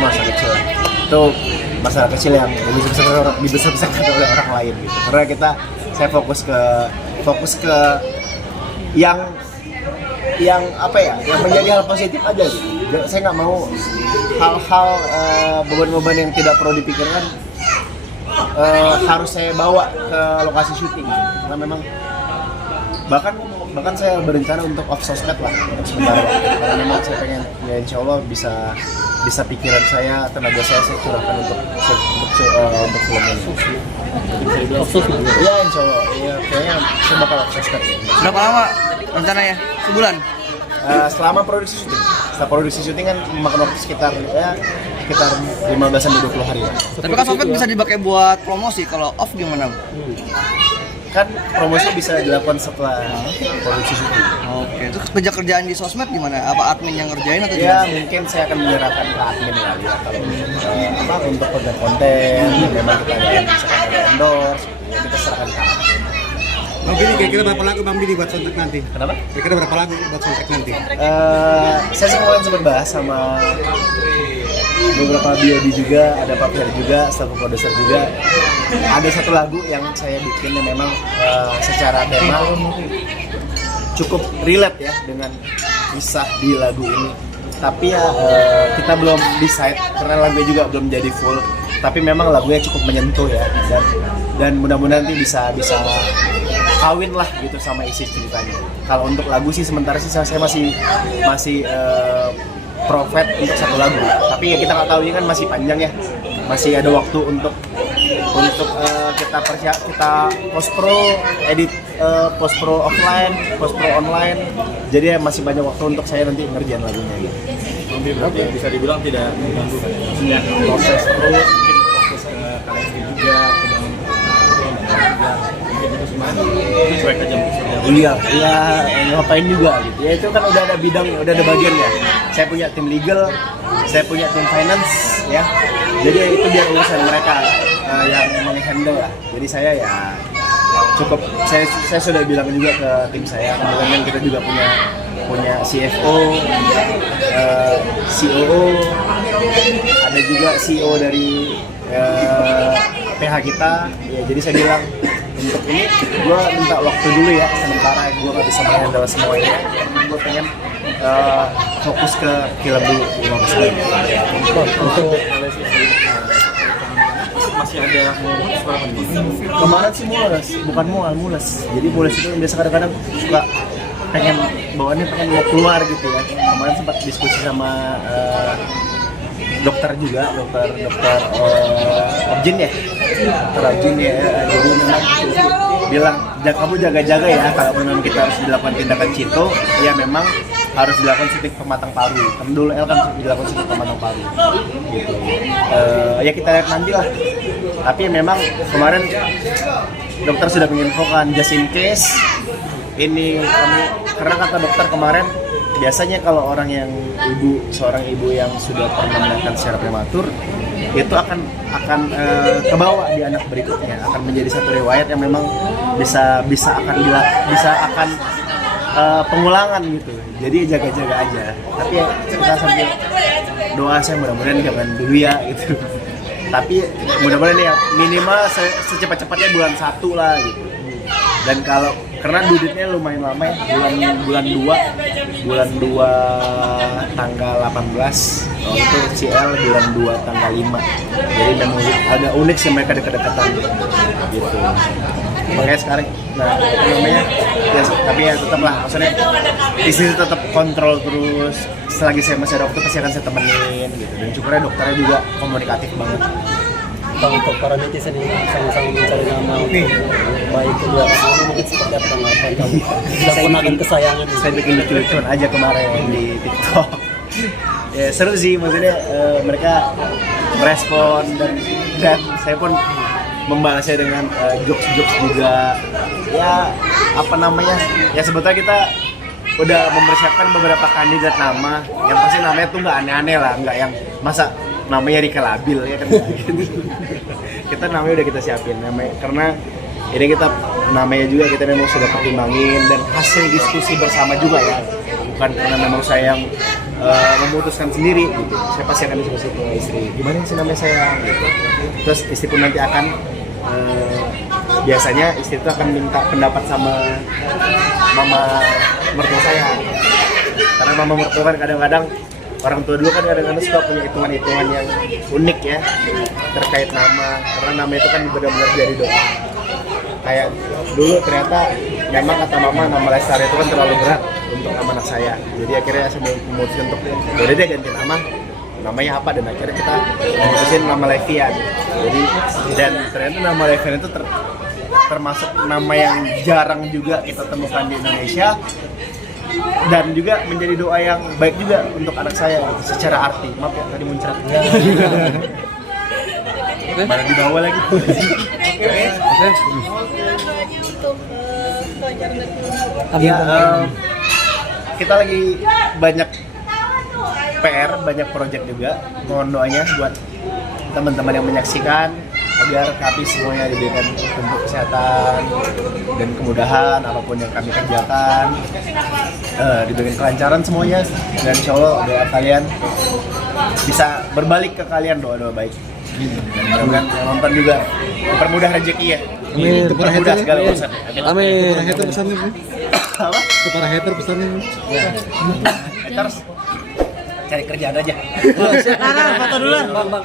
masa kecil. Itu masalah kecil yang dibesar-besarkan oleh orang lain gitu. Karena saya fokus ke yang apa ya, yang menjadi hal positif aja gitu. Saya nggak mau hal-hal beban-beban yang tidak perlu dipikirkan harus saya bawa ke lokasi syuting gitu. Karena memang bahkan saya berencana untuk off sosmed lah untuk sementara waktu. Karena memang saya pengen ya insya Allah bisa pikiran saya, tenaga saya curahkan untuk film ini. Iya insya Allah, ya, kayaknya saya bakal off sosmed. Berapa lama rencananya? Sebulan? Selama produksi syuting. Setelah produksi syuting kan memakan waktu sekitar 15-20 hari lah. Tapi kan sosmed bisa dipakai buat promosi, kalau off gimana? Kan promosi bisa dilakukan setelah produksi syuting. Oke, terus kerjaan di sosmed gimana? Apa admin yang ngerjain atau Ya gimana? mungkin saya akan menyerahkan ke admin kali ya kalau untuk konten-konten yang memang kita ada endorse, kita serahkan ke admin. Bang Billy, kira-kira berapa lagu Bang Billy buat soundtrack nanti? Kenapa? Kira-kira berapa lagu buat soundtrack nanti? Saya sih kemarin sempat bahas sama beberapa BOD juga, ada Pak Ferry juga, selaku produser juga. Ada satu lagu yang saya bikin yang memang secara tema cukup relate ya dengan kisah di lagu ini. Tapi ya kita belum decide karena lagunya juga belum jadi full. Tapi memang lagunya cukup menyentuh ya, dan mudah-mudahan nanti bisa kawin lah gitu sama isi ceritanya. Kalau untuk lagu sih sementara sih saya masih profit untuk satu lagu. Tapi ya kita nggak tahu, ini kan masih panjang ya, masih ada waktu untuk kita post pro, edit post pro offline, post pro online. Jadi ya masih banyak waktu untuk saya nanti ngerjain lagunya gitu. Berarti bisa dibilang tidak mengganggu kan? Ya, proses terus, mungkin fokus ke kalian juga, ke Iya, ngapain juga gitu. Ya itu kan udah ada bidangnya, udah ada bagiannya. Saya punya tim legal, saya punya tim finance, ya. Jadi itu biar urusan mereka yang menghandle lah. Jadi saya ya cukup. Saya sudah bilang juga ke tim saya. Kemudian kita juga punya CFO, COO, ada juga CEO dari PH kita. Ya jadi saya bilang, untuk ini gue minta waktu dulu ya, sementara gue gak bisa menghandle semuanya. Gue pengen fokus ke film dulu. Untuk masih ada Kemarin sih mules. Jadi mules itu biasa kadang-kadang suka pengen bawaannya mau keluar gitu ya. Kemarin sempat diskusi sama dokter Objin ya. Jadi memang bilang kamu jaga-jaga ya, kalau memang kita harus dilakukan tindakan cito, ya memang harus dilakukan suntik pematang paru. Kan dulu kan dilakukan suntik pematang paru gitu. Ya kita lihat nanti lah. Tapi memang kemarin dokter sudah menginfokan just in case ini kamu, karena kata dokter kemarin biasanya kalau seorang ibu yang sudah pernah melahirkan secara prematur itu akan kebawa di anak berikutnya, akan menjadi satu riwayat yang memang bisa akan pengulangan gitu. Jadi jaga-jaga aja. Tapi ya kita sambil doa, saya mudah-mudahan jangan dulu ya gitu. Tapi mudah-mudahan ya minimal secepat-cepatnya bulan 1 lah gitu. Dan karena duduknya lumayan lama ya, bulan 2 tanggal 18, untuk CL bulan 2 tanggal 5. Jadi memang agak unik sih mereka dekat-dekatan gitu. Makanya sekarang namanya ya, tapi ya tetap lah, maksudnya istri tetap kontrol terus. Selagi saya masih ada waktu pasti akan saya temenin gitu. Dan syukurnya dokternya juga komunikatif banget. Bang, untuk para netizen ini sama-sama mencari nama baik kedua pasangan, mungkin seperti apa tanggapan kamu? Lakukan kesayangan. Saya bikin lucu-lucuan aja kemarin di TikTok. Ya seru sih, maksudnya mereka merespon dan saya pun membalasnya dengan jokes juga. Ya apa namanya? Ya sebetulnya kita udah mempersiapkan beberapa kandidat nama yang pasti namanya tuh nggak aneh-aneh lah, nggak yang masa namanya Rika Labil ya kan. Kita namanya udah kita siapin namanya, karena ini kita namanya juga kita memang sudah pertimbangin dan hasil diskusi bersama juga ya, bukan karena memang saya yang memutuskan sendiri gitu. Saya pasti akan diskusi ke istri, gimana sih namanya sayang gitu. Terus istri pun nanti akan biasanya istri itu akan minta pendapat sama mama mertua saya, karena mama mertua kan kadang-kadang orang tua dulu kan kadang-kadang suka punya hitungan-hitungan yang unik ya terkait nama, karena nama itu kan benar-benar jadi doa. Kayak dulu ternyata memang kata mama nama Lestari itu kan terlalu berat untuk nama anak saya, jadi akhirnya saya memutuskan untuk yaudah deh ganti namanya apa, dan akhirnya kita memutusin nama Levian. Jadi dan ternyata nama Levian itu termasuk nama yang jarang juga kita temukan di Indonesia, dan juga menjadi doa yang baik juga untuk anak saya gitu, secara arti. Maaf ya tadi muncrat. Mana dibawa lagi? Ya, kita lagi banyak PR, banyak project juga. Mohon doanya buat teman-teman yang menyaksikan agar kami semuanya diberikan untuk kesehatan dan kemudahan apapun yang kami kerjakan, diberikan kelancaran semuanya, dan insya Allah doa kalian bisa berbalik ke kalian, doa-doa baik. Dan yang nonton juga mempermudah rezeki ya. Amin. Itu para Mempermudah hater segala ya. urusan. Amin. Para hater pesannya. Apa? Itu para hater pesannya. Haters cari kerjaan aja. Foto dulu. Bang.